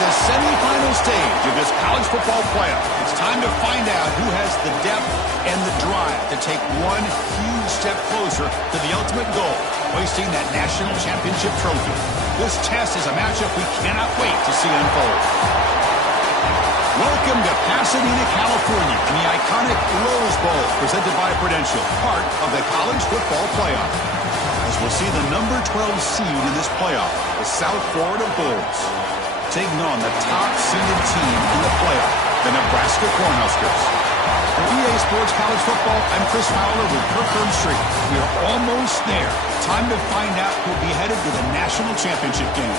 The semifinal stage of this college football playoff. It's time to find out who has the depth and the drive to take one huge step closer to the ultimate goal, hoisting that national championship trophy. This test is a matchup we cannot wait to see unfold. Welcome to Pasadena, California, in the iconic Rose Bowl, presented by Prudential, part of the college football playoff. As we'll see the number 12 seed in this playoff, the South Florida Bulls, taking on the top-seeded team in the playoff, the Nebraska Cornhuskers. For EA Sports College Football, I'm Chris Fowler with Kirk Herbstreit. We are almost there. Time to find out who'll be headed to the national championship game.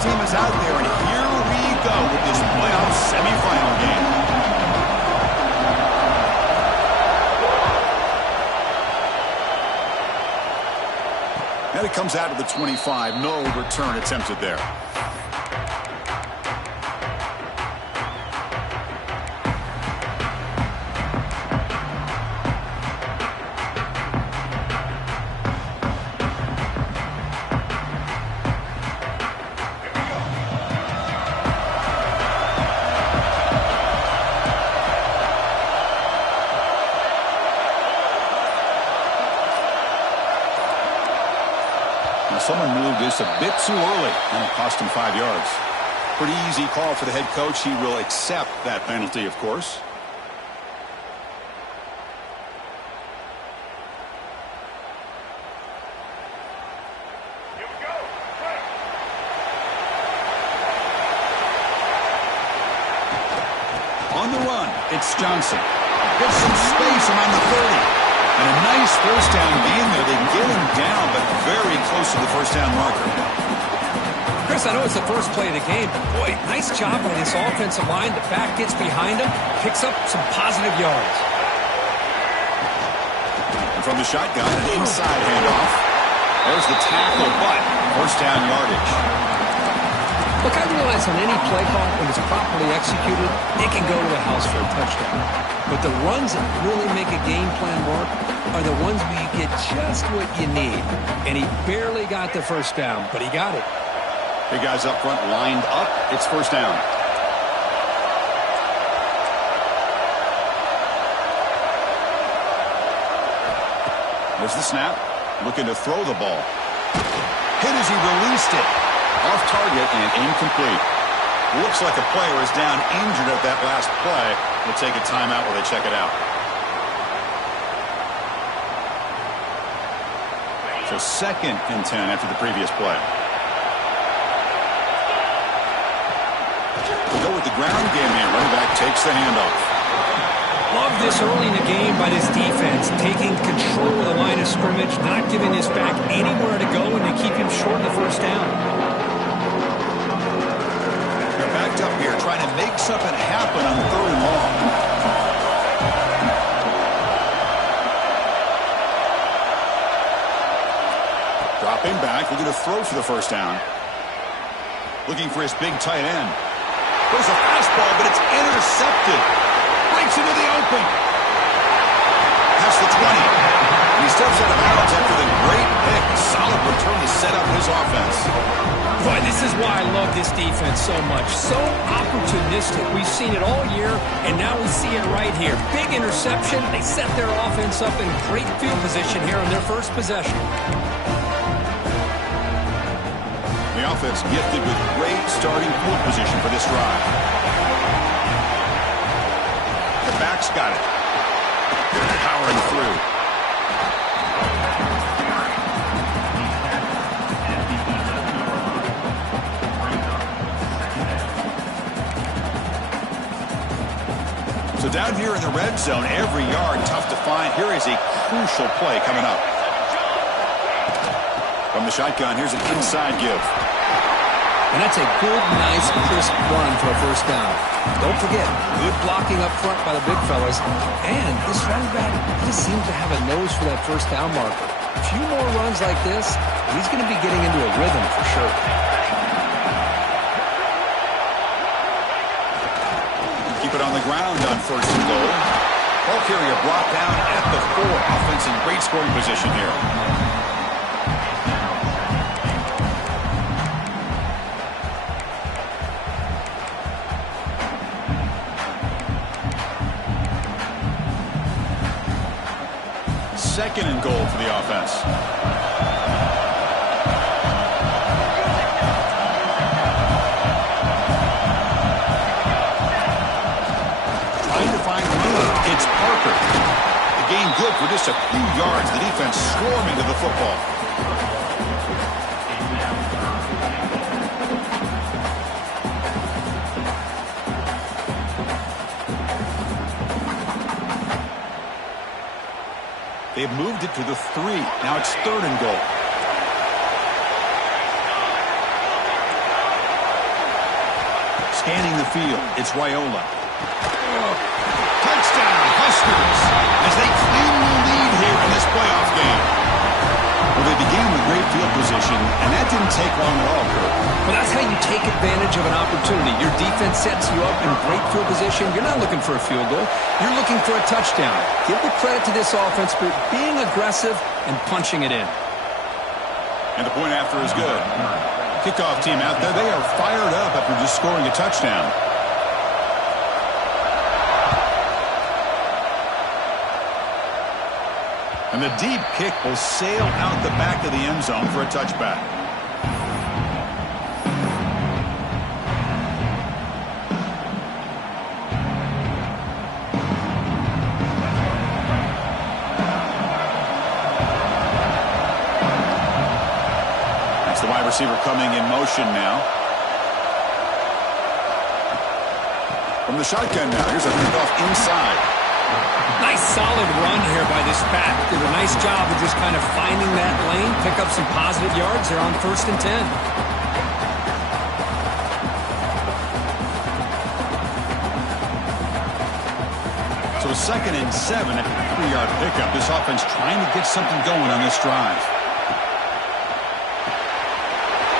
Team is out there, and here we go with this playoff semifinal game. And it comes out of the 25. No return attempted there. Someone moved this a bit too early, and it cost him 5 yards. Pretty easy call for the head coach. He will accept that penalty, of course. On the run, it's Johnson. Gets some space around the 30. And a nice first down gain there. They get him down, but very close to the first down marker. Chris, I know it's the first play of the game, but boy, nice job by this offensive line. The back gets behind him, picks up some positive yards. And from the shotgun, an inside handoff. There's the tackle, but first down yardage. Look, I realize on any play call, when it's properly executed, it can go to the house for a touchdown. But the runs that really make a game plan work are the ones where you get just what you need. And he barely got the first down, but he got it. Big guys up front lined up. It's first down. There's the snap. Looking to throw the ball. Hit as he released it. Off target and incomplete. Looks like a player is down injured at that last play. We'll take a timeout while they check it out. So 2nd and 10 after the previous play. We'll go with the ground game here. Running back takes the handoff. Love this early in the game by this defense, taking control of the line of scrimmage, not giving this back anywhere to go, and to keep him short of the first down. They're backed up here, trying to make something happen on 3rd and long. Dropping back, looking to throw for the first down. Looking for his big tight end. There's a fastball, but it's intercepted. Breaks into the open. Past the 20. And he steps out of bounds after the great pick. A solid return to set up his offense. Boy, this is why I love this defense so much. So opportunistic. We've seen it all year, and now we see it right here. Big interception. They set their offense up in great field position here on their first possession. The offense gifted with great starting field position for this drive. The back's got it. Powering through. So down here in the red zone, every yard tough to find. Here is a crucial play coming up. From the shotgun, here's an inside give. And that's a good, nice, crisp run for a first down. Don't forget, good blocking up front by the big fellas. And this running back just seems to have a nose for that first down marker. A few more runs like this, he's going to be getting into a rhythm for sure. Keep it on the ground on first and goal. Ball carrier brought down at the 4. Offense in great scoring position here. Second and goal for the offense. Trying to find room. It's Parker. The gain good for just a few yards. The defense swarming to the football. They've moved it to the 3. Now it's third and goal. Scanning the field, it's Raiola. Touchdown, Huskers, as they claim the lead here in this playoff game. Well, they began with great field position, and that didn't take long at all, Kurt. Well, that's how you take advantage of an opportunity. Your defense sets you up in great field position. You're not looking for a field goal. You're looking for a touchdown. Give the credit to this offense for being aggressive and punching it in. And the point after is good. Kickoff team out there, they are fired up after just scoring a touchdown. And the deep kick will sail out the back of the end zone for a touchback. That's the wide receiver coming in motion now. From the shotgun now, here's a handoff inside. Nice solid run here by this back. Did a nice job of just kind of finding that lane, pick up some positive yards there on first and 10. So second and 7 at the 3-yard pickup. This offense trying to get something going on this drive.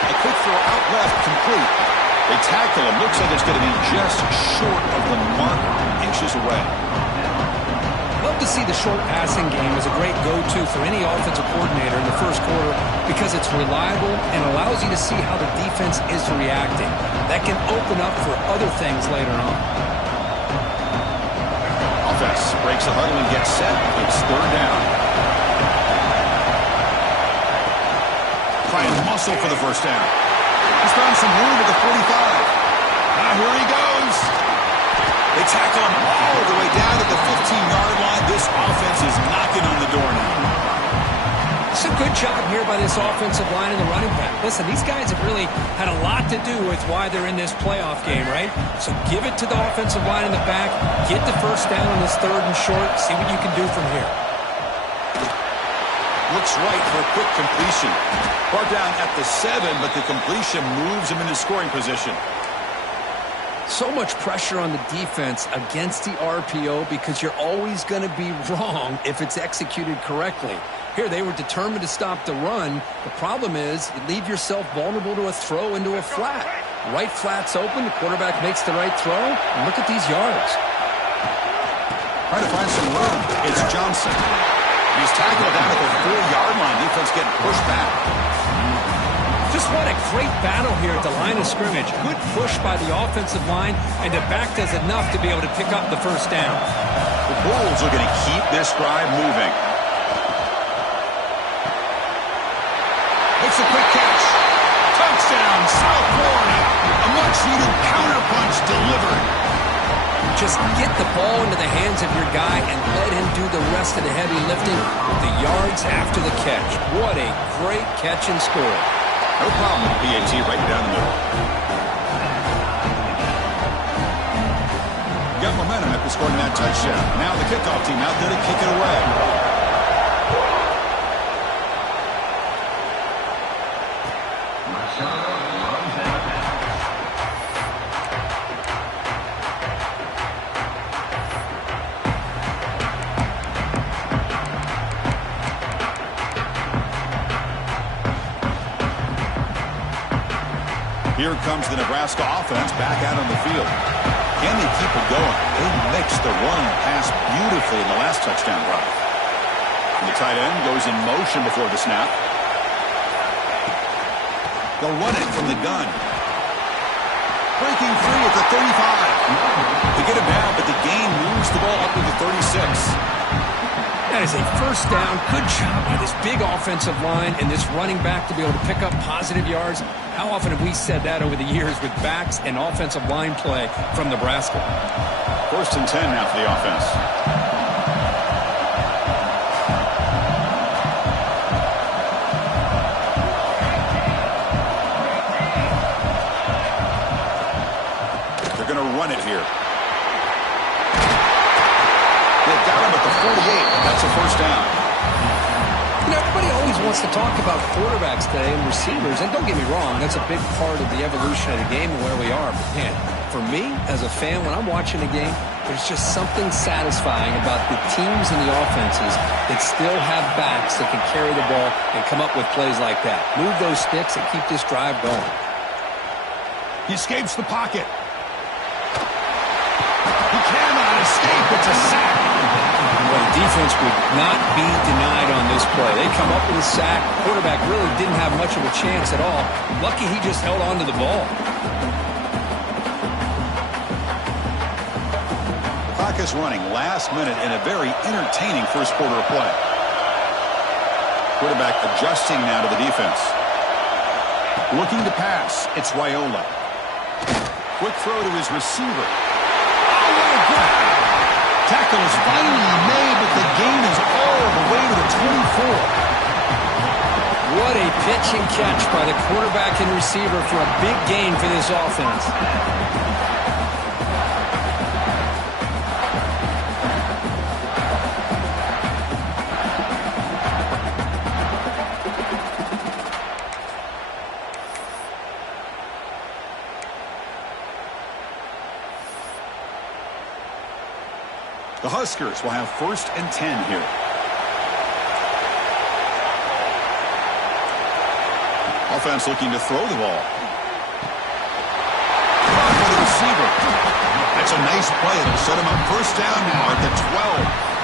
A quick throw out left, complete. They tackle him. Looks like it's going to be just short of the mark, inches away. Love to see the short passing game as a great go-to for any offensive coordinator in the first quarter because it's reliable and allows you to see how the defense is reacting. That can open up for other things later on. Offense breaks the huddle and gets set. It's third down. Trying to muscle for the first down. He's found some room at the 45. Now here he goes. They tackle him all the way down to the 15-yard line. This offense is knocking on the door now. It's a good job here by this offensive line and the running back. Listen, these guys have really had a lot to do with why they're in this playoff game, right? So give it to the offensive line in the back. Get the first down on this third and short. See what you can do from here. Looks right for a quick completion. Brought down at the 7, but the completion moves him into scoring position. So much pressure on the defense against the RPO because you're always going to be wrong if it's executed correctly. Here, they were determined to stop the run. The problem is you leave yourself vulnerable to a throw into a flat. Right flat's open. The quarterback makes the right throw. And look at these yards. Trying to find some room. It's Johnson. He's tackled down at the 4-yard line. Defense getting pushed back. Just what a great battle here at the line of scrimmage. Good push by the offensive line, and the back does enough to be able to pick up the first down. The Bulls are going to keep this drive moving. It's a quick catch. Touchdown, South Florida. A much-needed counterpunch delivered. Just get the ball into the hands of your guy and let him do the rest of the heavy lifting with the yards after the catch. What a great catch and score. No problem with PAT right down the middle. Got momentum after scoring that touchdown. Now the kickoff team out there to kick it away. Here comes the Nebraska offense back out on the field. Can they keep it going? They mixed the run and pass beautifully in the last touchdown drive. And the tight end goes in motion before the snap. They'll run it from the gun. Breaking free at the 35. They get him down, but the gain moves the ball up to the 36. That is a first down. Good job by this big offensive line and this running back to be able to pick up positive yards. How often have we said that over the years with backs and offensive line play from Nebraska? 1st and 10 now for the offense. They're going to run it here. They've got him at the 48. That's a first down. You know, everybody always wants to talk about quarterbacks today and receivers, and don't get me wrong, that's a big part of the evolution of the game and where we are. But man, for me, as a fan, when I'm watching a game, there's just something satisfying about the teams and the offenses that still have backs that can carry the ball and come up with plays like that. Move those sticks and keep this drive going. He escapes the pocket. He cannot escape. It's a sack. Well, the defense would not be denied on this play. They come up with a sack. Quarterback really didn't have much of a chance at all. Lucky he just held on to the ball. Clock is running last minute in a very entertaining first quarter of play. Quarterback adjusting now to the defense. Looking to pass. It's Raiola. Quick throw to his receiver. Oh, what a grab! Tackle is finally made, but the gain is all the way to the 24. What a pitch and catch by the quarterback and receiver for a big gain for this offense. The Huskers will have 1st and 10 here. Offense looking to throw the ball. For the receiver. That's a nice play. It'll set him up 1st down now at the 12.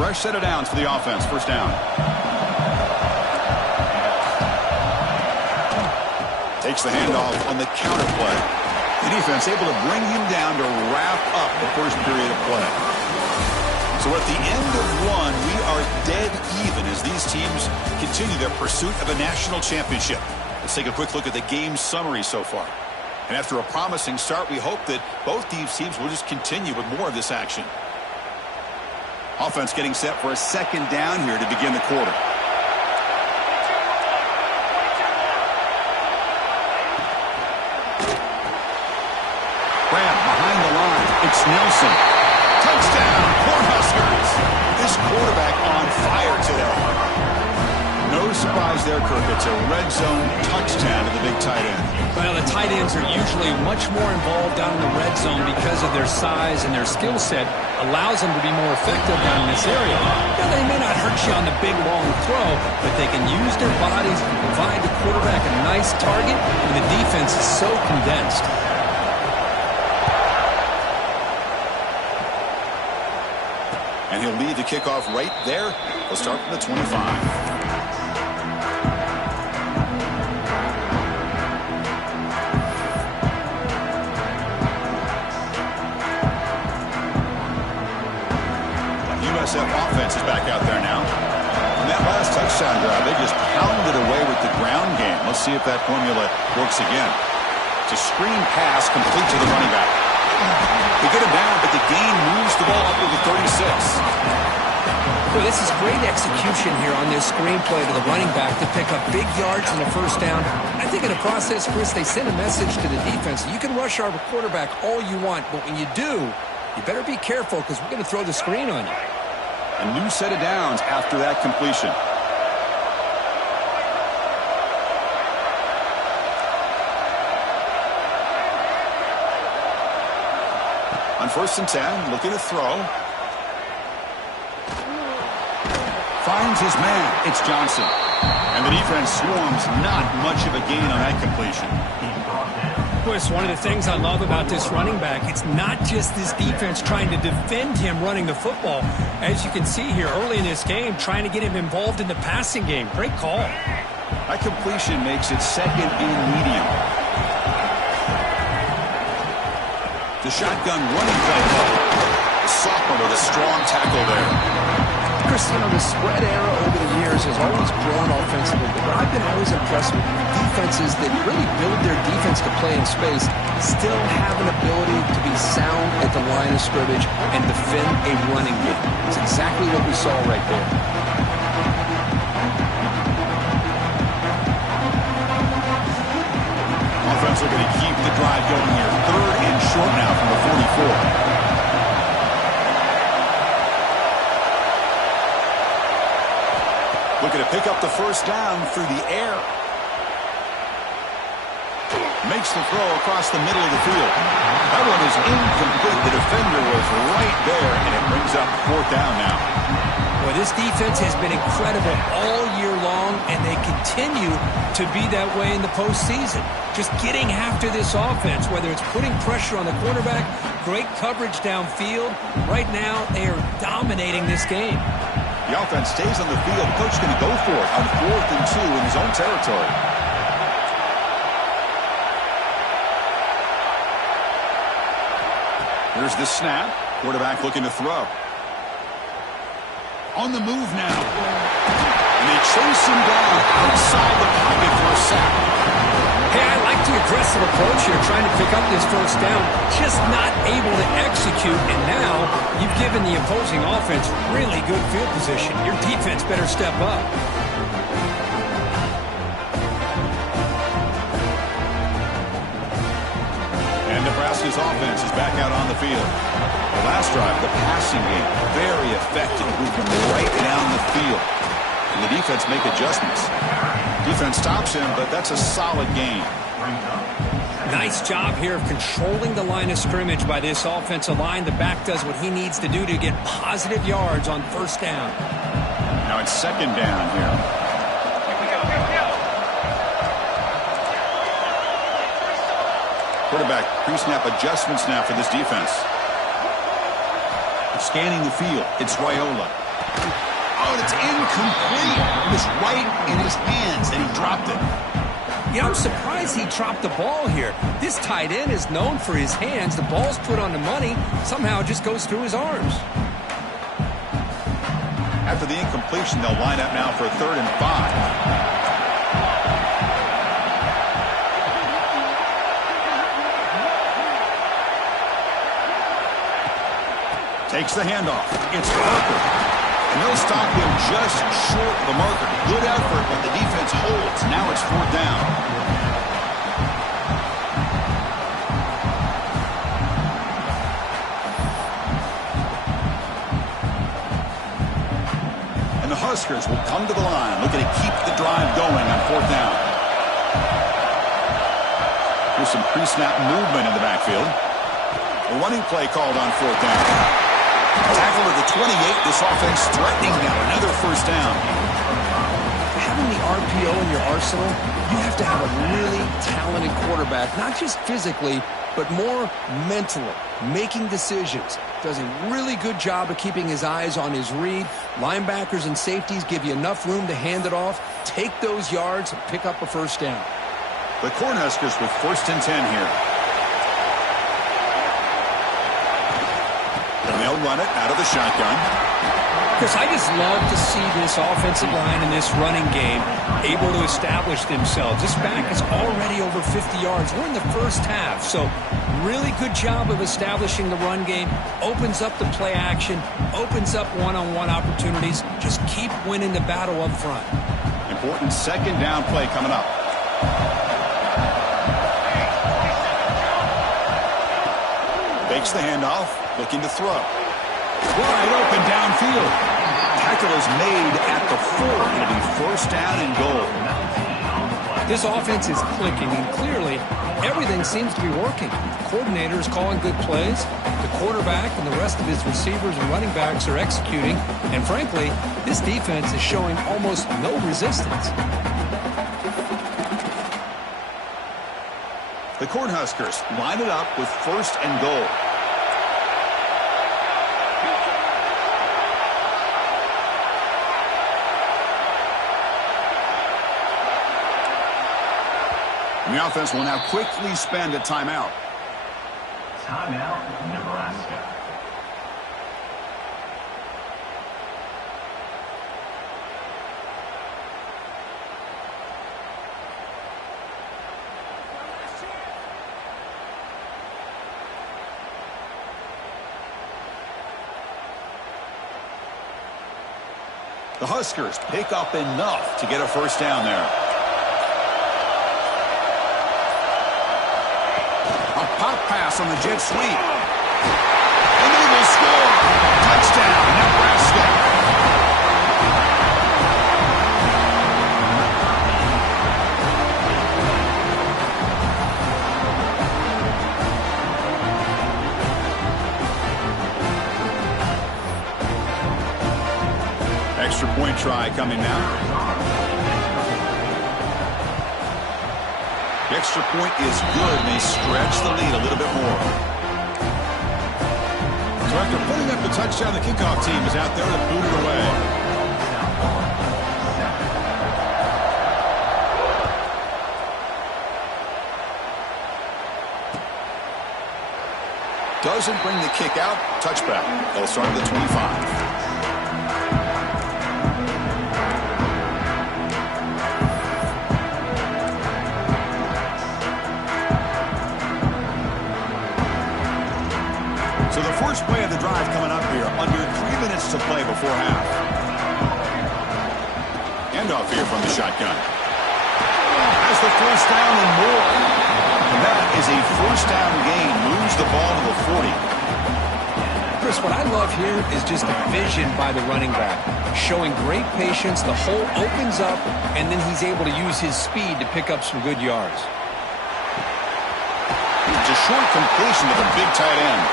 Fresh set of downs for the offense. 1st down. Takes the handoff on the counter play. The defense able to bring him down to wrap up the first period of play. So at the end of one, we are dead even as these teams continue their pursuit of a national championship. Let's take a quick look at the game summary so far. And after a promising start, we hope that both these teams will just continue with more of this action. Offense getting set for a 2nd down here to begin the quarter. Grab behind the line. It's Nelson. Touchdown, Cornhuskers. This quarterback on fire today. No surprise there, Kirk. It's a red zone touchdown to the big tight end. Well, the tight ends are usually much more involved down in the red zone because of their size and their skill set allows them to be more effective down in this area. Now, they may not hurt you on the big, long throw, but they can use their bodies and provide the quarterback a nice target when the defense is so condensed. And he'll lead the kickoff right there. He'll start from the 25. USF offense is back out there now. And that last touchdown drive, they just pounded away with the ground game. Let's see if that formula works again. It's a screen pass complete to the running back. They get him down, but the gain moves the ball up to the 36. Well, this is great execution here on this screenplay to the running back to pick up big yards and a first down. I think in the process, Chris, they send a message to the defense. You can rush our quarterback all you want, but when you do, you better be careful because we're going to throw the screen on you. A new set of downs after that completion. On 1st and 10, looking to throw. Finds his man. It's Johnson. And the defense swarms. Not much of a gain on that completion. Chris, one of the things I love about this running back, it's not just this defense trying to defend him running the football. As you can see here early in this game, trying to get him involved in the passing game. Great call. That completion makes it 2nd and medium. The shotgun running play. The sophomore with a strong tackle there. Chris, you know, the spread era over the years has always grown offensively, but I've been always impressed with defenses that really build their defense to play in space, still have an ability to be sound at the line of scrimmage and defend a running game. It's exactly what we saw right there. Offense are going to keep the drive going here. 3rd and short now from the 44. Looking to pick up the first down through the air. Makes the throw across the middle of the field. That one is incomplete. The defender was right there, and it brings up 4th down now. Well, this defense has been incredible all year long, and they continue to be that way in the postseason. Just getting after this offense, whether it's putting pressure on the quarterback, great coverage downfield. Right now, they are dominating this game. The offense stays on the field. Coach going to go for it on 4th and 2 in his own territory. Here's the snap. Quarterback looking to throw. On the move now. And they chase him down outside the pocket for a sack. Hey, I like the aggressive approach here, trying to pick up this first down, just not able to execute, and now you've given the opposing offense really good field position. Your defense better step up. And Nebraska's offense is back out on the field. The last drive, the passing game, very effective, moving right down the field. And the defense make adjustments. Defense stops him, but that's a solid game. Nice job here of controlling the line of scrimmage by this offensive line. The back does what he needs to do to get positive yards on first down. Now it's 2nd down here. Quarterback pre-snap adjustments now for this defense. Scanning the field, it's Raiola. Oh, and it's incomplete. It was right in his hands, and he dropped it. Yeah, I'm surprised he dropped the ball here. This tight end is known for his hands. The ball's put on the money. Somehow it just goes through his arms. After the incompletion, they'll line up now for a 3rd and 5. Takes the handoff. It's Parker. And they'll stop him just short of the marker. Good effort, but the defense holds. Now it's 4th down. And the Huskers will come to the line, looking to keep the drive going on 4th down. Here's some pre-snap movement in the backfield. A running play called on 4th down. Tackle to the 28. This offense threatening now. Another first down. Having the RPO in your arsenal, you have to have a really talented quarterback, not just physically, but more mentally, making decisions. Does a really good job of keeping his eyes on his read. Linebackers and safeties give you enough room to hand it off, take those yards, and pick up a first down. The Cornhuskers with 1st and 10 here. And they'll run it out of the shotgun. Chris, I just love to see this offensive line and this running game able to establish themselves. This back is already over 50 yards. We're in the first half, so really good job of establishing the run game. Opens up the play action, opens up one-on-one opportunities. Just keep winning the battle up front. Important second down play coming up. Fakes the handoff, looking to throw. Wide open downfield. Tackle is made at the 4. It'll be first down and goal. This offense is clicking, and clearly everything seems to be working. The coordinator is calling good plays. The quarterback and the rest of his receivers and running backs are executing. And frankly, this defense is showing almost no resistance. The Cornhuskers line it up with first and goal. And the offense will now quickly spend a timeout. Timeout, Nebraska. The Huskers pick up enough to get a first down there. A pop pass on the jet sweep. And they will score. Touchdown, Nebraska. Extra point try coming now. The extra point is good, and they stretch the lead a little bit more. So after putting up the touchdown, the kickoff team is out there to boot it away. Doesn't bring the kick out. Touchback. They'll start at the 25. First play of the drive coming up here. Under 3 minutes to play before half. Handoff here from the shotgun. Has the first down and more. And that is a first down gain. Moves the ball to the 40. Chris, what I love here is just the vision by the running back. Showing great patience. The hole opens up, and then he's able to use his speed to pick up some good yards. It's a short completion to the big tight end.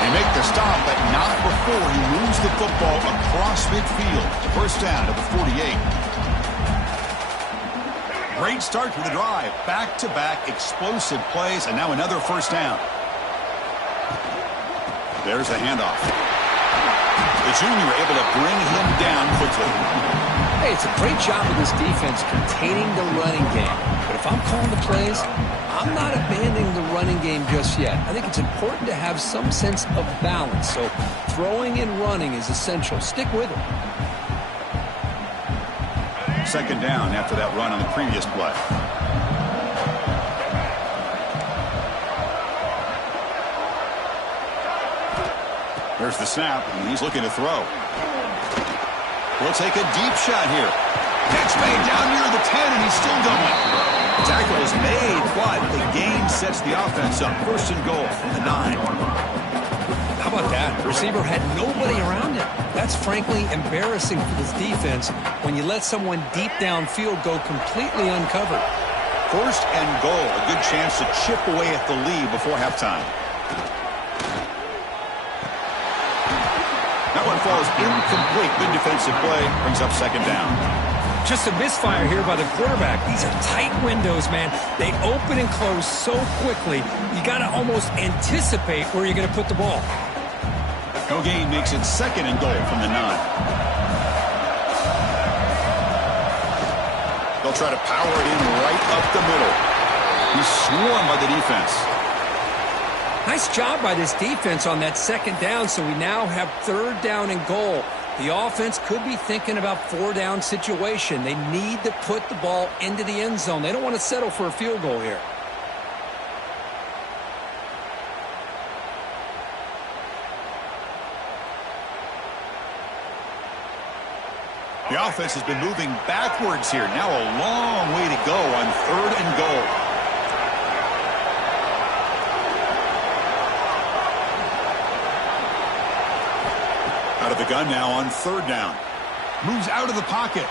They make the stop, but not before he moves the football across midfield. First down at the 48. Great start to the drive. Back-to-back explosive plays, and now another first down. There's the handoff. The junior able to bring him down quickly. Hey, it's a great job of this defense containing the running game. But if I'm calling the plays, I'm not abandoning the running game just yet. I think it's important to have some sense of balance. So throwing and running is essential. Stick with it. Second down after that run on the previous play. There's the snap, and he's looking to throw. We'll take a deep shot here. Catch made down near the 10, and he's still going. The tackle is made, but the gain sets the offense up. First and goal from the 9. How about that? The receiver had nobody around him. That's frankly embarrassing for this defense when you let someone deep downfield go completely uncovered. First and goal, a good chance to chip away at the lead before halftime. That one falls incomplete. Good defensive play. Brings up second down. Just a misfire here by the quarterback. These are tight windows, man. They open and close so quickly, you got to almost anticipate where you're going to put the ball. No gain makes it second and goal from the 9. They'll try to power it in right up the middle. He's swarmed by the defense. Nice job by this defense on that second down, so we now have third down and goal. The offense could be thinking about 4-down situation. They need to put the ball into the end zone. They don't want to settle for a field goal here. The offense has been moving backwards here. Now a long way to go on 3rd and goal. Out of the gun now on 3rd down. Moves out of the pocket.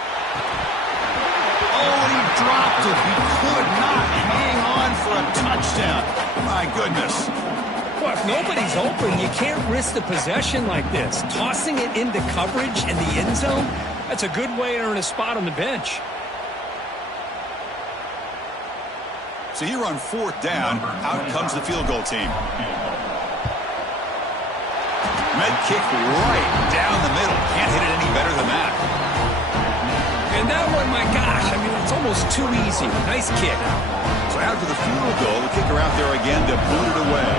Oh, he dropped it. He could not hang on for a touchdown. My goodness. Well, if nobody's open, you can't risk the possession like this. Tossing it into coverage in the end zone, that's a good way to earn a spot on the bench. So here on 4th down, out comes the field goal team. Med kick right down the middle. Can't hit it any better than that. And that one, my gosh, I mean, it's almost too easy. Nice kick. So after the field goal, the kicker out there again to boot it away.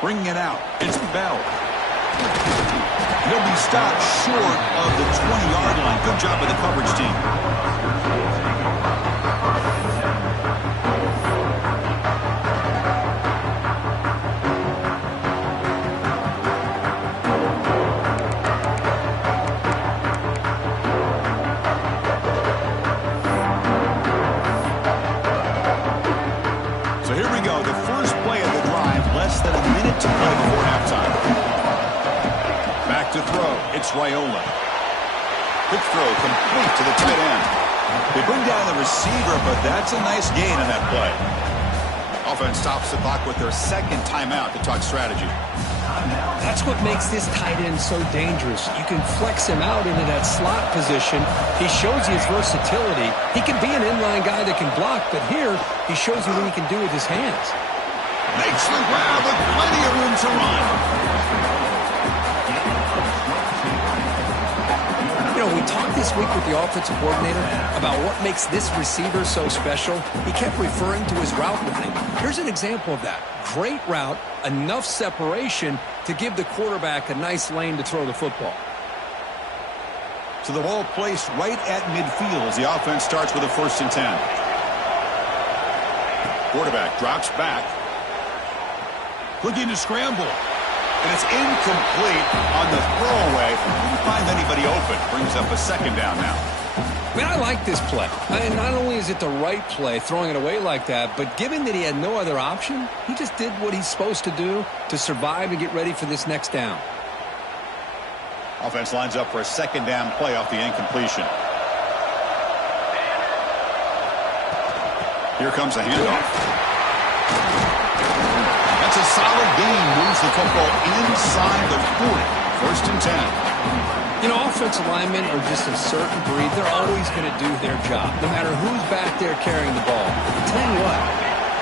Bringing it out. It's Bell. He'll be stopped short of the 20-yard line. Good job by the coverage team. So here we go. The first play of the drive. Less than a minute to play before halftime. Back to throw. It's Raiola. Quick throw complete to the tight end. They bring down the receiver, but that's a nice gain on that play. Offense stops the clock with their 2nd timeout to talk strategy. That's what makes this tight end so dangerous. You can flex him out into that slot position. He shows you his versatility. He can be an inline guy that can block, but here he shows you what he can do with his hands. Makes the grab with plenty of room to run. You know, we talked this week with the offensive coordinator about what makes this receiver so special. He kept referring to his route running. Here's an example of that. Great route, enough separation to give the quarterback a nice lane to throw the football. So the ball placed right at midfield as the offense starts with a 1st and 10. Quarterback drops back. Looking to scramble. And it's incomplete on the throwaway. Didn't find anybody open. Brings up a 2nd down now. Man, I like this play. And not only is it the right play, throwing it away like that, but given that he had no other option, he just did what he's supposed to do to survive and get ready for this next down. Offense lines up for a 2nd down play off the incompletion. Here comes a handoff. That's a solid gain. Moves the football inside the 40. 1st and 10. You know, offensive linemen are just a certain breed. They're always going to do their job, no matter who's back there carrying the ball. I'll tell you what,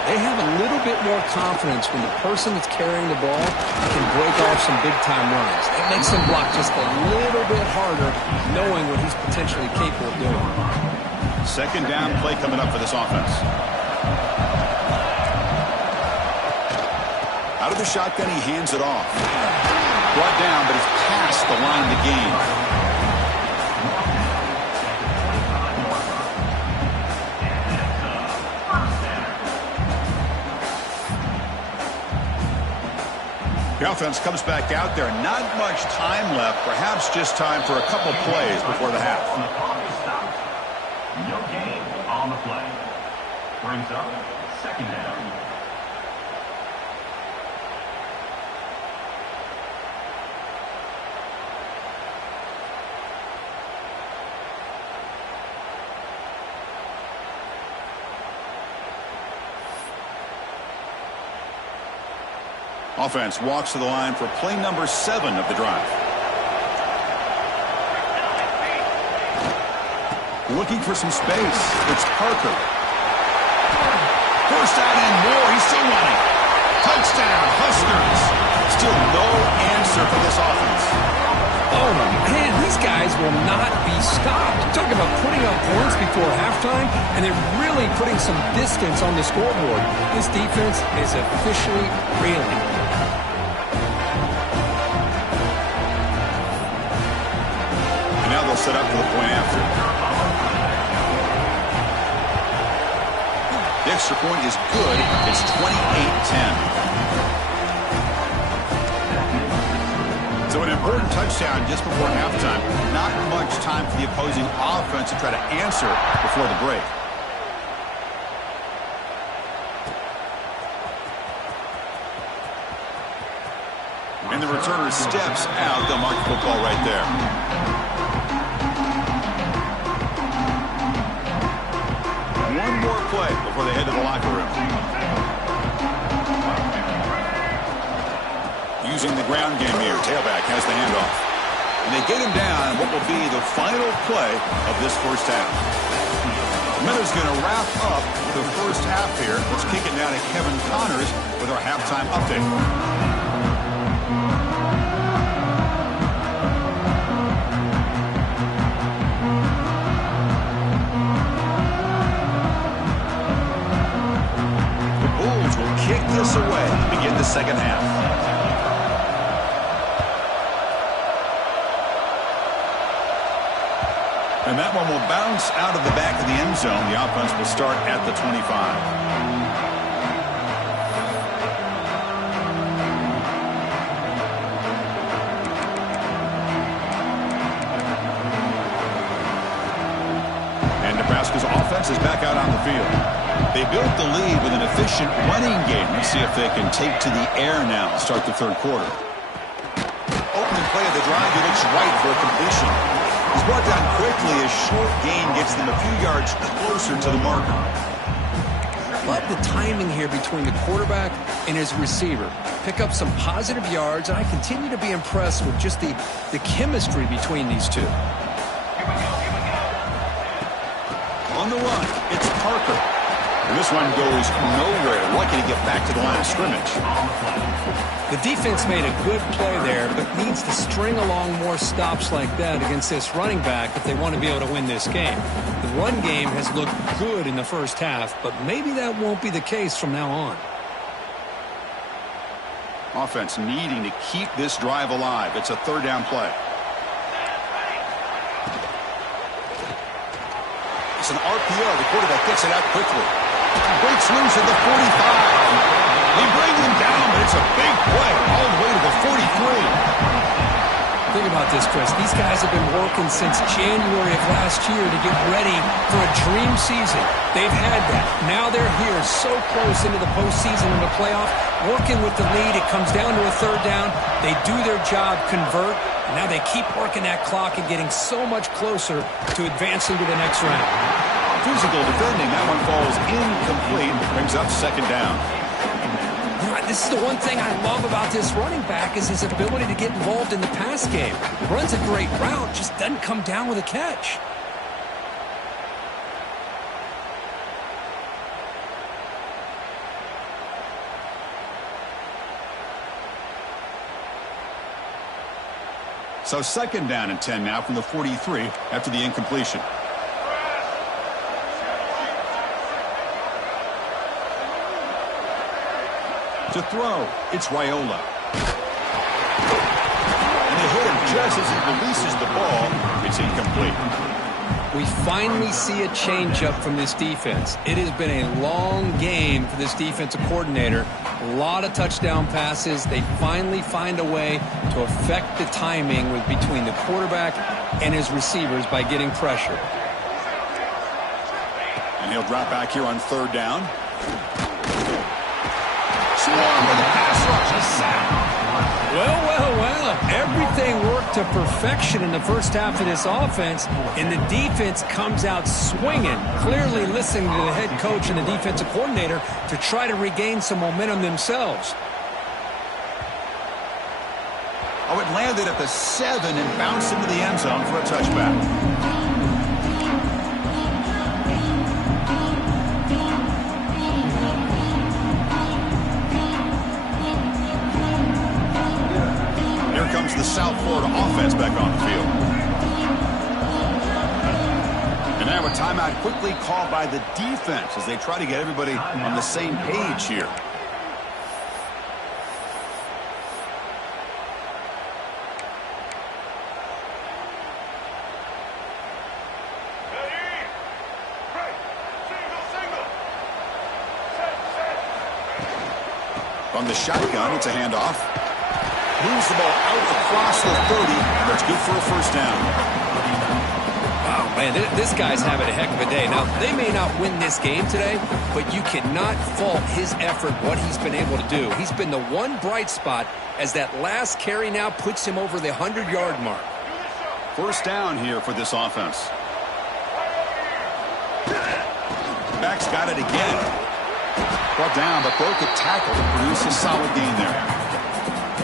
they have a little bit more confidence when the person that's carrying the ball can break off some big-time runs. It makes them block just a little bit harder, knowing what he's potentially capable of doing. 2nd down play coming up for this offense. Out of the shotgun, he hands it off. Brought down, but it's past the line of the game. The offense comes back out there. Not much time left. Perhaps just time for a couple plays before the half. No gain on the play. Brings up 2nd down. Offense walks to the line for play number 7 of the drive. Looking for some space. It's Parker. First down and more. He's still running. Touchdown, Huskers. Still no answer for this offense. Oh, man, these guys will not be stopped. Talk about putting up points before halftime, and they're really putting some distance on the scoreboard. This defense is officially reeling. And now they'll set up for the point after. The extra point is good. It's 28-10. So an important touchdown just before halftime. Not much time for the opposing offense to try to answer before the break. And the returner steps out. They'll mark the football right there. One more play before they head to the locker room. Using the ground game here. Tailback has the handoff. And they get him down what will be the final play of this first half. Miller's going to wrap up the first half here. Let's kick it down to Kevin Connors with our halftime update. The Bulls will kick this away to begin the second half. And that one will bounce out of the back of the end zone. The offense will start at the 25. And Nebraska's offense is back out on the field. They built the lead with an efficient running game. Let's see if they can take to the air now to start the third quarter. Opening play of the drive, he looks right for a completion. He's brought down quickly. A short gain gets them a few yards closer to the marker. Love the timing here between the quarterback and his receiver. Pick up some positive yards, and I continue to be impressed with just the chemistry between these two. On the run, it's Parker. And this one goes nowhere. Lucky to get back to the line of scrimmage. The defense made a good play there, but needs to string along more stops like that against this running back if they want to be able to win this game. The run game has looked good in the first half, but maybe that won't be the case from now on. Offense needing to keep this drive alive. It's a third down play. It's an RPO. The quarterback gets it out quickly. Breaks loose at the 45. They bring him down, but it's a big play all the way to the 43. Think about this, Chris. These guys have been working since January of last year to get ready for a dream season. They've had that. Now they're here so close into the postseason and the playoff, working with the lead. It comes down to a third down. They do their job, convert, and now they keep working that clock and getting so much closer to advancing to the next round. Physical defending. That one falls incomplete. Brings up second down. This is the one thing I love about this running back is his ability to get involved in the pass game. Runs a great route, just doesn't come down with a catch. So second down and 10 now from the 43 after the incompletion. To throw, it's Raiola. And they hit him just as he releases the ball. It's incomplete. We finally see a changeup from this defense. It has been a long game for this defensive coordinator. A lot of touchdown passes. They finally find a way to affect the timing between the quarterback and his receivers by getting pressure. And he'll drop back here on third down. Swarm with a pass rush, a sack. Well. Everything worked to perfection in the first half of this offense, and the defense comes out swinging, clearly listening to the head coach and the defensive coordinator to try to regain some momentum themselves. Oh, it landed at the 7 and bounced into the end zone for a touchback. Comes the South Florida offense back on And now a timeout quickly called by the defense as they try to get everybody on the same page here. From the shotgun, it's a handoff. Moves the ball out across the 30, and that's good for a first down. Wow, man, this guy's having a heck of a day. Now, they may not win this game today, but you cannot fault his effort, what he's been able to do. He's been the one bright spot as that last carry now puts him over the 100-yard mark. First down here for this offense. Back's got it again. Brought down, but broke a tackle to produce a solid gain there.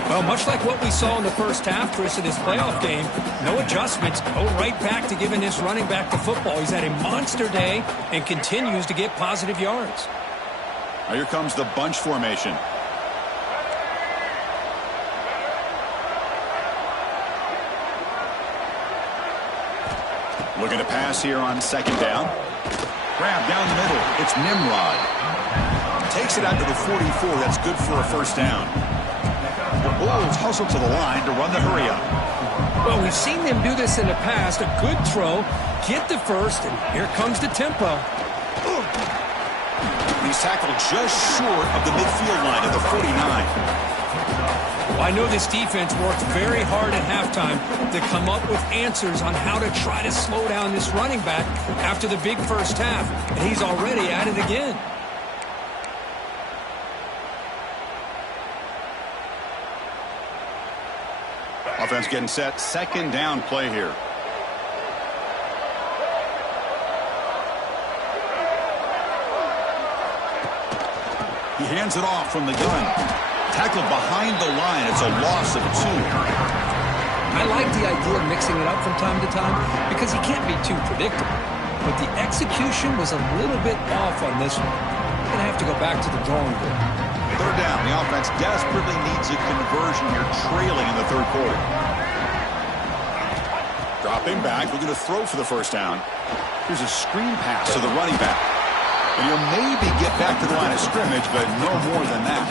Well, much like what we saw in the first half, Chris, in this playoff game, no adjustments. Go right back to giving this running back the football. He's had a monster day and continues to get positive yards. Now here comes the bunch formation. Looking to pass here on second down. Grab down the middle. It's Nimrod. Takes it out to the 44. That's good for a first down. The Bulls hustle to the line to run the hurry up. Well, we've seen them do this in the past. A good throw, get the first, and here comes the tempo. He's tackled just short of the midfield line at the 49. Well, I know this defense worked very hard at halftime to come up with answers on how to try to slow down this running back after the big first half, and he's already at it again. Offense getting set. Second down play here. He hands it off from the gun. Tackled behind the line. It's a loss of 2. I like the idea of mixing it up from time to time because he can't be too predictable. But the execution was a little bit off on this one. We're going to have to go back to the drawing board. Third down. The offense desperately needs a conversion here, trailing in the third quarter. Dropping back, looking to throw for the first down. Here's a screen pass to the running back. And he'll maybe get back to the line of scrimmage, but no more than that.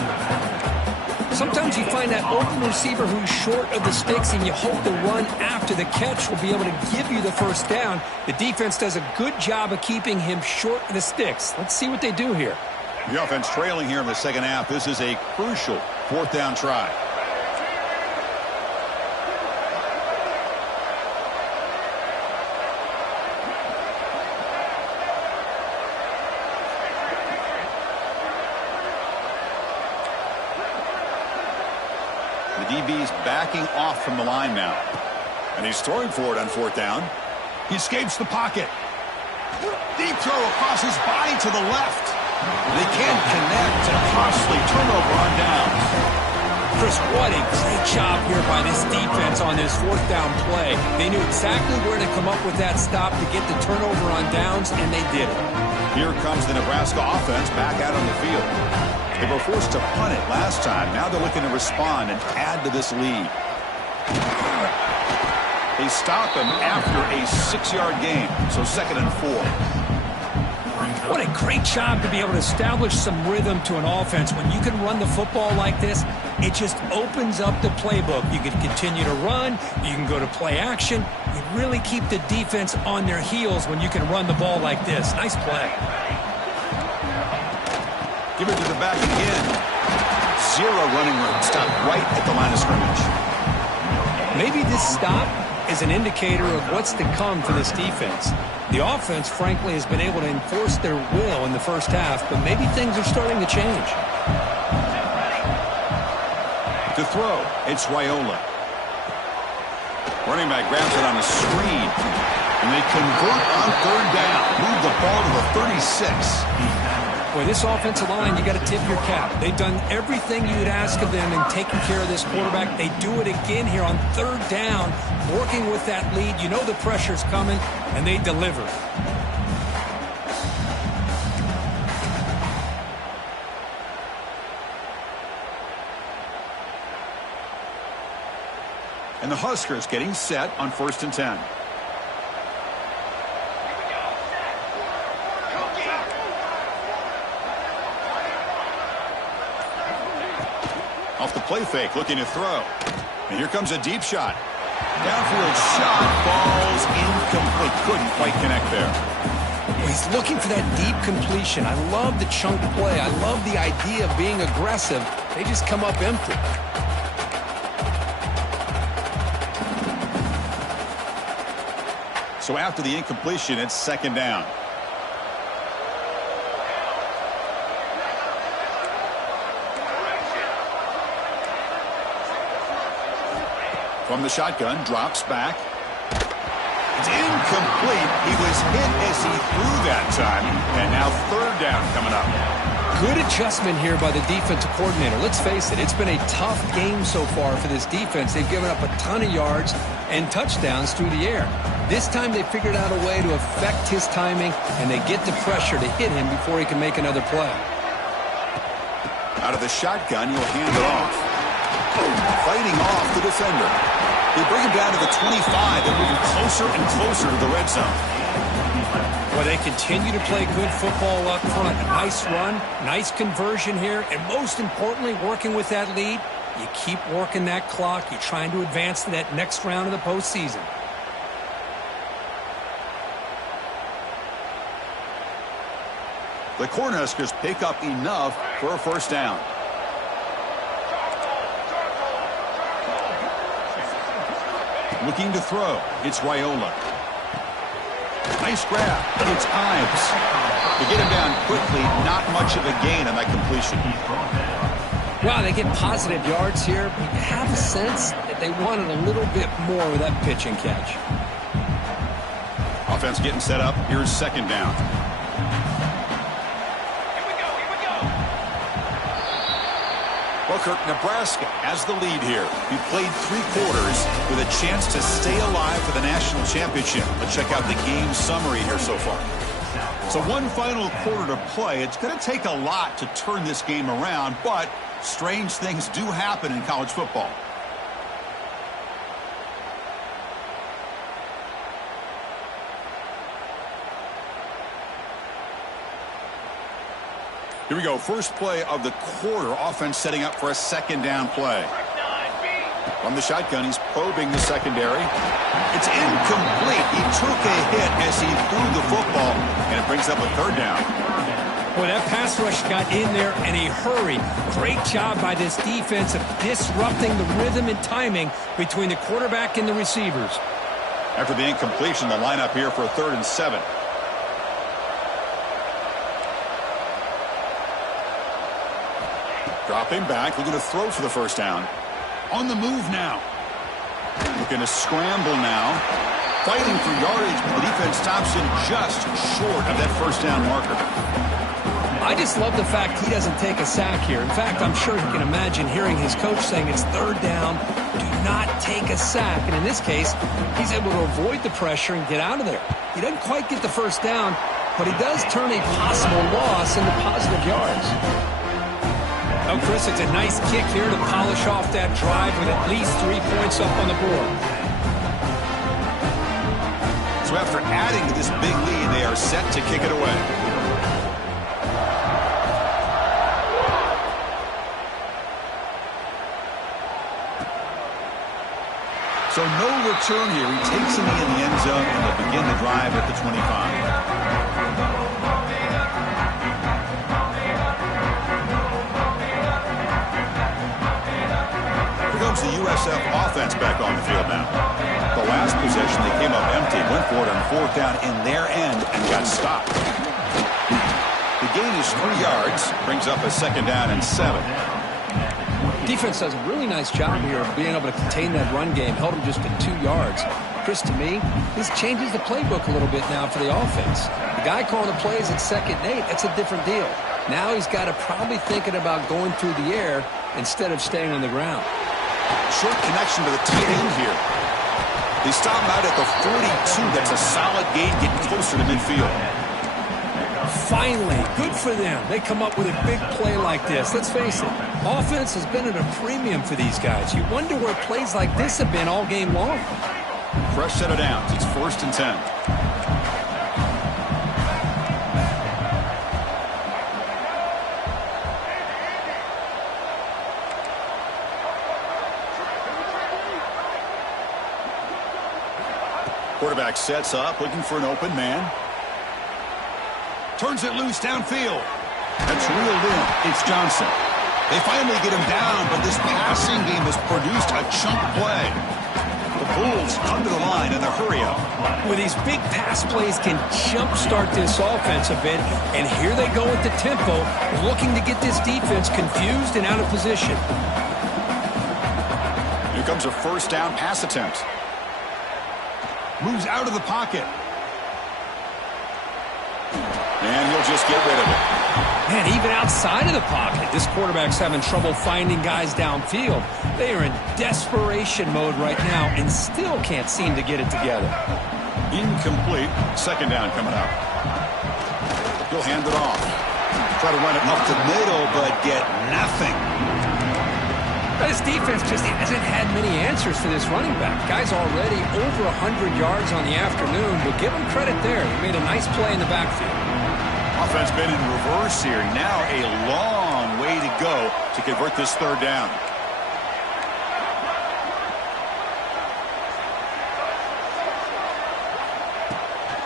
Sometimes you find that open receiver who's short of the sticks, and you hope the run after the catch will be able to give you the first down. The defense does a good job of keeping him short of the sticks. Let's see what they do here. The offense trailing here in the second half. This is a crucial fourth down try. The DB's backing off from the line now. And he's throwing for it on fourth down. He escapes the pocket. Deep throw across his body to the left. They can't connect. A costly turnover on downs. Chris, what a great job here by this defense on this fourth down play. They knew exactly where to come up with that stop to get the turnover on downs, and they did it. Here comes the Nebraska offense back out on the field. They were forced to punt it last time. Now they're looking to respond and add to this lead. They stop him after a 6-yard gain, so 2nd and 4. What a great job to be able to establish some rhythm to an offense. When you can run the football like this, it just opens up the playbook. You can continue to run. You can go to play action. You really keep the defense on their heels when you can run the ball like this. Nice play. Give it to the back again. 0 running room. Stop right at the line of scrimmage. Maybe this stop is an indicator of what's to come for this defense. The offense, frankly, has been able to enforce their will in the first half, but maybe things are starting to change. To throw, it's Raiola. Running back grabs it on a screen. And they convert on third down. Move the ball to the 36. Boy, this offensive line, you got to tip your cap. They've done everything you'd ask of them in taking care of this quarterback. They do it again here on third down, working with that lead. You know the pressure's coming, and they deliver. And the Huskers getting set on 1st and 10. Off the play fake, looking to throw. And here comes a deep shot. Downfield shot falls incomplete. Couldn't quite connect there. He's looking for that deep completion. I love the chunk play. I love the idea of being aggressive. They just come up empty. So after the incompletion, it's second down. From the shotgun, drops back. It's incomplete. He was hit as he threw that time. And now third down coming up. Good adjustment here by the defensive coordinator. Let's face it, it's been a tough game so far for this defense. They've given up a ton of yards and touchdowns through the air. This time they figured out a way to affect his timing, and they get the pressure to hit him before he can make another play. Out of the shotgun, he'll hand it off. Fighting off the defender. They bring him down to the 25. They're moving closer and closer to the red zone. Well, they continue to play good football up front. A nice run, nice conversion here, and most importantly, working with that lead, you keep working that clock. You're trying to advance to that next round of the postseason. The Cornhuskers pick up enough for a first down. Looking to throw. It's Raiola. Nice grab. It's Ives. To get him down quickly, not much of a gain on that completion. Wow, they get positive yards here, but you have a sense that they wanted a little bit more with that pitch and catch. Offense getting set up. Here's second down. Kirk, Nebraska has the lead here. We played 3 quarters with a chance to stay alive for the national championship. Let's check out the game summary here so far. So one final quarter to play. It's going to take a lot to turn this game around, but strange things do happen in college football. Here we go. First play of the quarter. Offense setting up for a second down play. From the shotgun, he's probing the secondary. It's incomplete. He took a hit as he threw the football, and it brings up a third down. Boy, that pass rush got in there in a hurry. Great job by this defense of disrupting the rhythm and timing between the quarterback and the receivers. After the incompletion, the lineup here for a 3rd and 7. Dropping back, looking to throw for the first down. On the move now. Looking to scramble now. Fighting for yardage, but the defense stops him just short of that first down marker. I just love the fact he doesn't take a sack here. In fact, I'm sure he can imagine hearing his coach saying it's 3rd down, do not take a sack. And in this case, he's able to avoid the pressure and get out of there. He doesn't quite get the first down, but he does turn a possible loss into positive yards. Oh, Chris, it's a nice kick here to polish off that drive with at least 3 points up on the board. So after adding to this big lead, they are set to kick it away. So no return here. He takes a knee in the end zone, and they'll begin the drive at the 25. The USF offense back on the field now. The last possession, they came up empty, went for it on 4th down in their end and got stopped. The gain is 3 yards, brings up a 2nd down and 7. Defense does a really nice job here of being able to contain that run game, held him just at 2 yards. Chris, to me, this changes the playbook a little bit now for the offense. The guy calling the plays at 2nd and 8, that's a different deal. Now he's got to probably thinking about going through the air instead of staying on the ground. Short connection to the tight end here. They stop him out at the 42. That's a solid gain, getting closer to midfield. Finally, good for them. They come up with a big play like this. Let's face it, offense has been at a premium for these guys. You wonder where plays like this have been all game long. Fresh set of downs. It's 1st and 10. sets up, looking for an open man. Turns it loose downfield. That's reeled in. It's Johnson. They finally get him down, but this passing game has produced a chunk play. The Bulls come to the line in the hurry-up. With these big pass plays can jumpstart this offense a bit, and here they go with the tempo, looking to get this defense confused and out of position. Here comes a first down pass attempt. Moves out of the pocket. And he'll just get rid of it. Man, even outside of the pocket, this quarterback's having trouble finding guys downfield. They are in desperation mode right now and still can't seem to get it together. Incomplete. Second down coming up. He'll hand it off. Try to run it up the middle, but get nothing. This defense just hasn't had many answers for this running back. Guy's already over 100 yards on the afternoon, but give him credit there. He made a nice play in the backfield. Offense been in reverse here. Now a long way to go to convert this third down.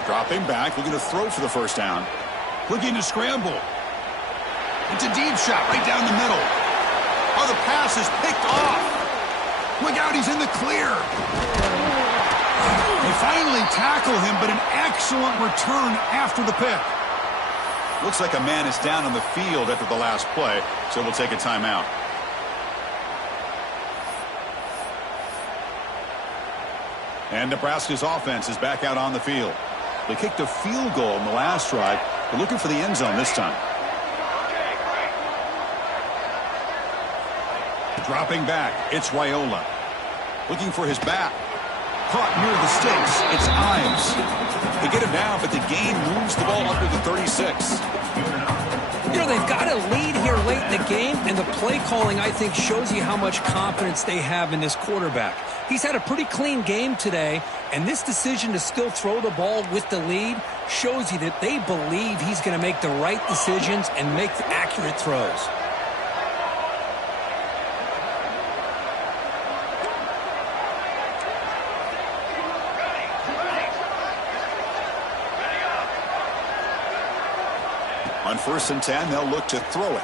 Dropping back, looking to throw for the first down. Looking to scramble. It's a deep shot right down the middle. Oh, the pass is picked off. Look out, he's in the clear. They finally tackle him, but an excellent return after the pick. Looks like a man is down on the field after the last play, so we'll take a timeout. And Nebraska's offense is back out on the field. They kicked a field goal in the last drive. They're looking for the end zone this time. Dropping back, it's Raiola. Looking for his back. Caught near the sticks, it's Ives. They get him down, but the gain moves the ball up to the 36. You know, they've got a lead here late in the game, and the play calling, I think, shows you how much confidence they have in this quarterback. He's had a pretty clean game today, and this decision to still throw the ball with the lead shows you that they believe he's going to make the right decisions and make the accurate throws. On 1st and 10, they'll look to throw it.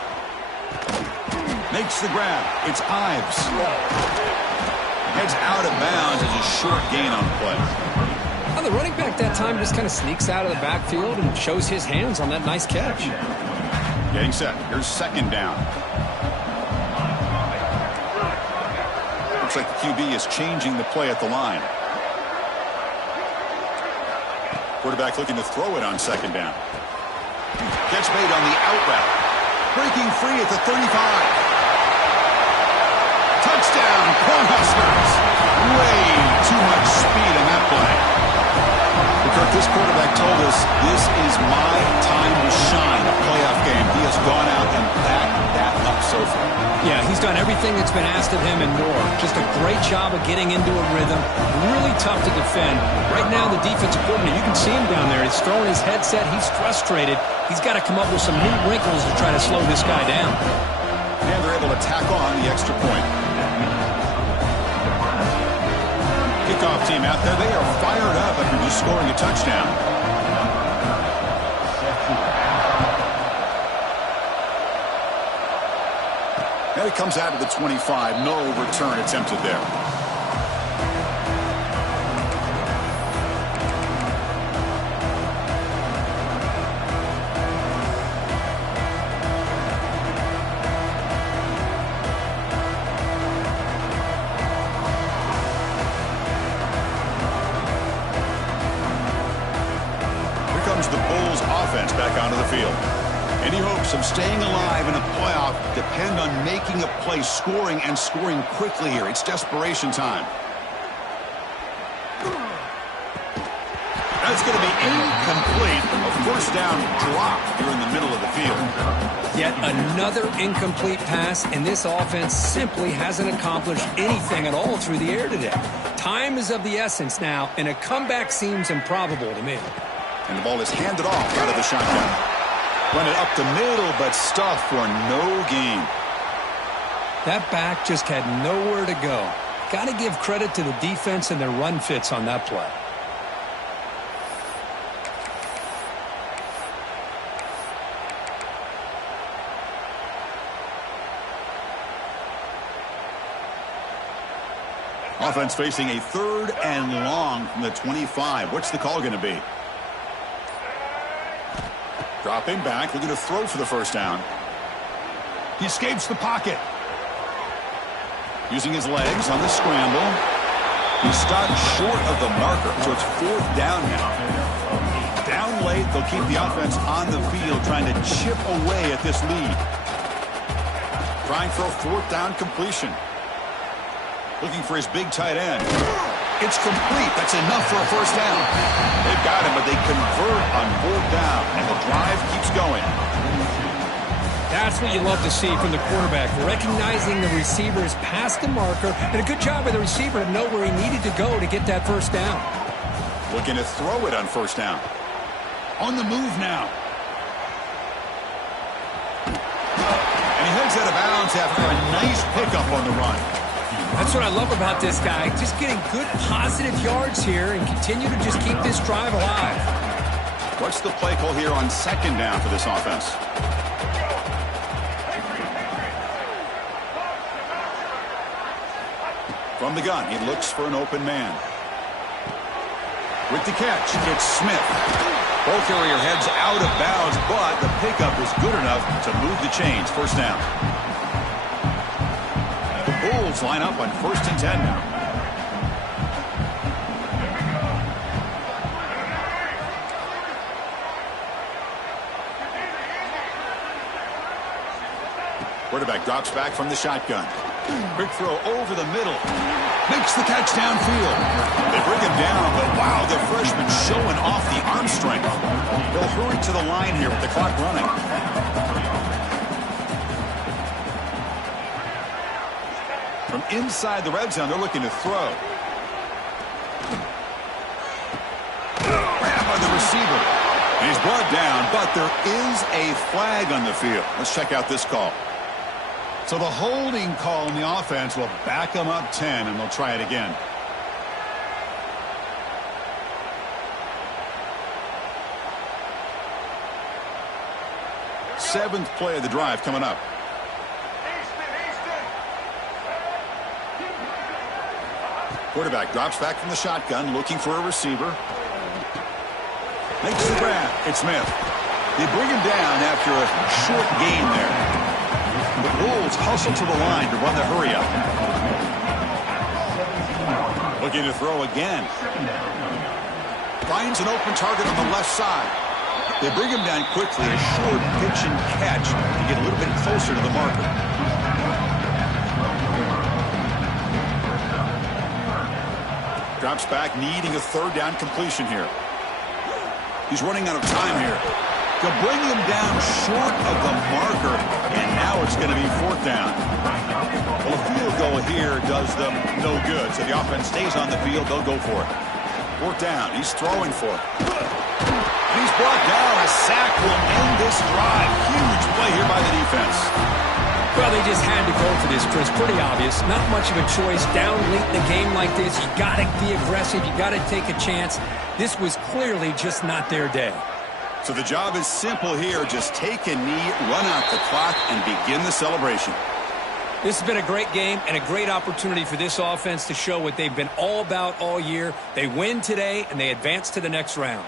Makes the grab. It's Ives. Heads out of bounds as a short gain on the play. Well, the running back that time just kind of sneaks out of the backfield and shows his hands on that nice catch. Getting set. Here's second down. Looks like the QB is changing the play at the line. Quarterback looking to throw it on second down. Catch made on the out route. Breaking free at the 35. Touchdown, Cornhuskers. Way too much speed in that play. Because this quarterback told us this is my time to shine, a playoff game. He has gone out and backed that up so far. Yeah, he's done everything that's been asked of him and more. Just a great job of getting into a rhythm. Really tough to defend. Right now, the defensive coordinator, you can see him down there. He's throwing his headset. He's frustrated. He's got to come up with some new wrinkles to try to slow this guy down. And they're able to tack on the extra point. Kickoff team out there. They are fired up after just scoring a touchdown. Now he comes out of the 25. No return attempted there. The Bulls offense back onto the field. Any hopes of staying alive in a playoff depend on making a play, scoring, and scoring quickly here. It's desperation time. That's going to be incomplete. A first down drop here in the middle of the field. Yet another incomplete pass, and this offense simply hasn't accomplished anything at all through the air today. Time is of the essence now, and a comeback seems improbable to me. And the ball is handed off out of the shotgun. Run it up the middle, but stuffed for no gain. That back just had nowhere to go. Got to give credit to the defense and their run fits on that play. Offense facing a 3rd and long from the 25. What's the call going to be? Dropping back, looking to throw for the first down. He escapes the pocket. Using his legs on the scramble. He stopped short of the marker, so it's 4th down now. Down late, they'll keep the offense on the field, trying to chip away at this lead. Trying for a 4th down completion. Looking for his big tight end. It's complete. That's enough for a first down. They've got him, but they convert on 4th down, and the drive keeps going. That's what you love to see from the quarterback, recognizing the receiver's past the marker, and a good job by the receiver to know where he needed to go to get that first down. Looking to throw it on first down. On the move now. And he heads out of bounds after a nice pickup on the run. That's what I love about this guy. Just getting good positive yards here and continue to just keep this drive alive. What's the play call here on 2nd down for this offense? From the gun, he looks for an open man. With the catch, it's Smith. Ball carrier heads out of bounds, but the pickup is good enough to move the chains. First down. The Bulls line up on 1st and 10 now. Quarterback drops back from the shotgun. Quick throw over the middle. Makes the catch downfield. They bring him down, but wow, the freshman showing off the arm strength. They'll hurry to the line here with the clock running. From inside the red zone, they're looking to throw. Grab by the receiver. And he's brought down, but there is a flag on the field. Let's check out this call. So the holding call in the offense will back them up 10, and they'll try it again. Seventh play of the drive coming up. Quarterback drops back from the shotgun, looking for a receiver. Makes the grab. It's Smith. They bring him down after a short gain there. The Bulls hustle to the line to run the hurry-up. Looking to throw again. Finds an open target on the left side. They bring him down quickly, a short pitch and catch to get a little bit closer to the marker. Drops back, needing a 3rd down completion here. He's running out of time here. They'll bring him down short of the marker, and now it's going to be 4th down. Well, a field goal here does them no good, so the offense stays on the field. They'll go for it. 4th down. He's throwing for it. And he's brought down. A sack will end this drive. Huge play here by the defense. Well, they just had to go for this, Chris. Pretty obvious. Not much of a choice. Down late in the game like this, you got to be aggressive. You got to take a chance. This was clearly just not their day. So the job is simple here. Just take a knee, run out the clock, and begin the celebration. This has been a great game and a great opportunity for this offense to show what they've been all about all year. They win today, and they advance to the next round.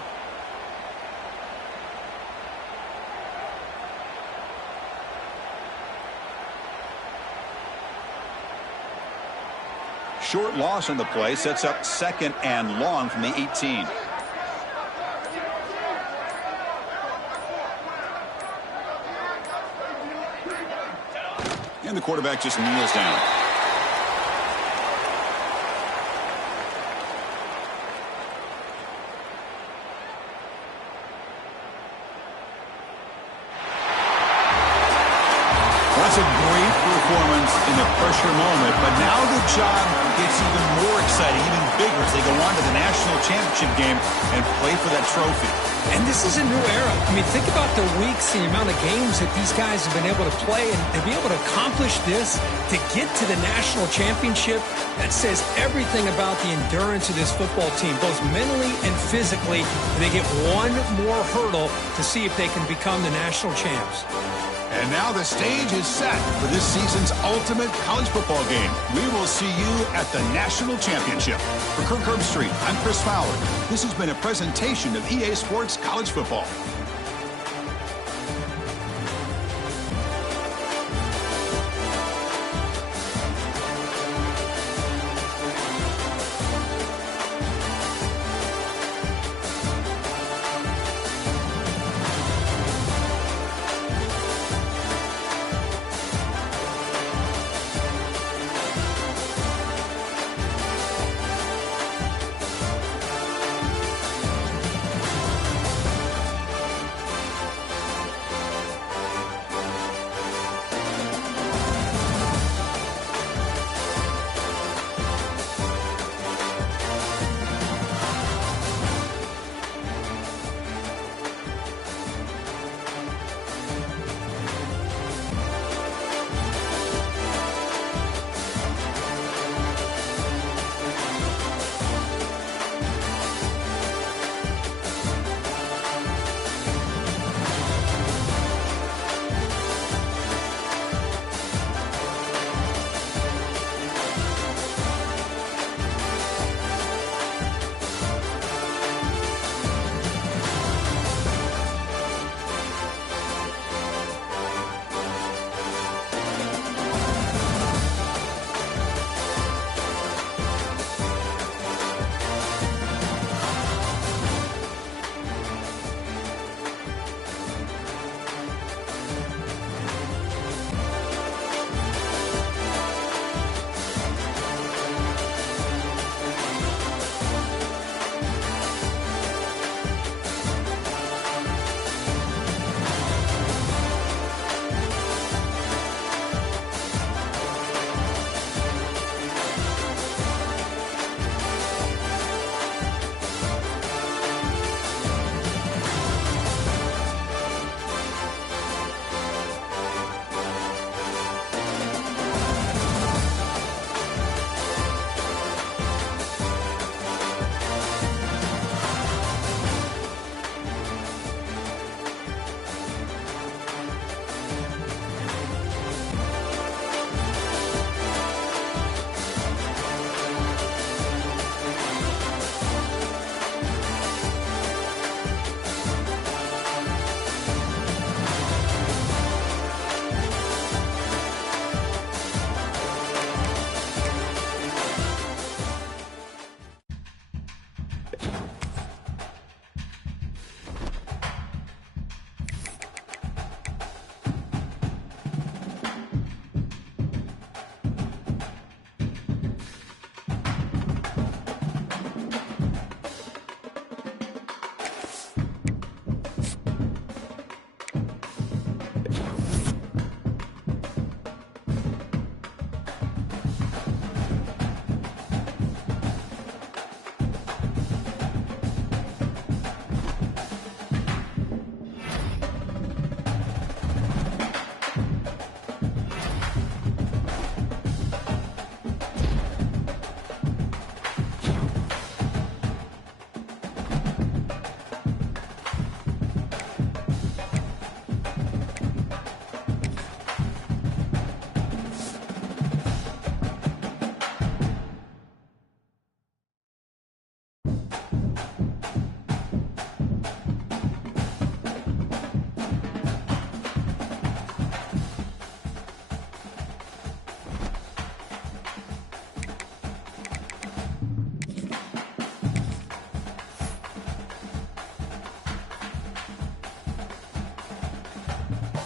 Short loss on the play sets up 2nd and long from the 18. And the quarterback just kneels down. That's a great performance in the pressure moment, but now the job gets even more exciting, even bigger as they go on to the national championship game and play for that trophy. And this is a new era. I mean, think about the weeks, the amount of games that these guys have been able to play, and to be able to accomplish this, to get to the national championship, that says everything about the endurance of this football team, both mentally and physically. They get one more hurdle to see if they can become the national champs. And now the stage is set for this season's ultimate college football game. We will see you at the National Championship. For Kirk Herbstreit, I'm Chris Fowler. This has been a presentation of EA Sports College Football.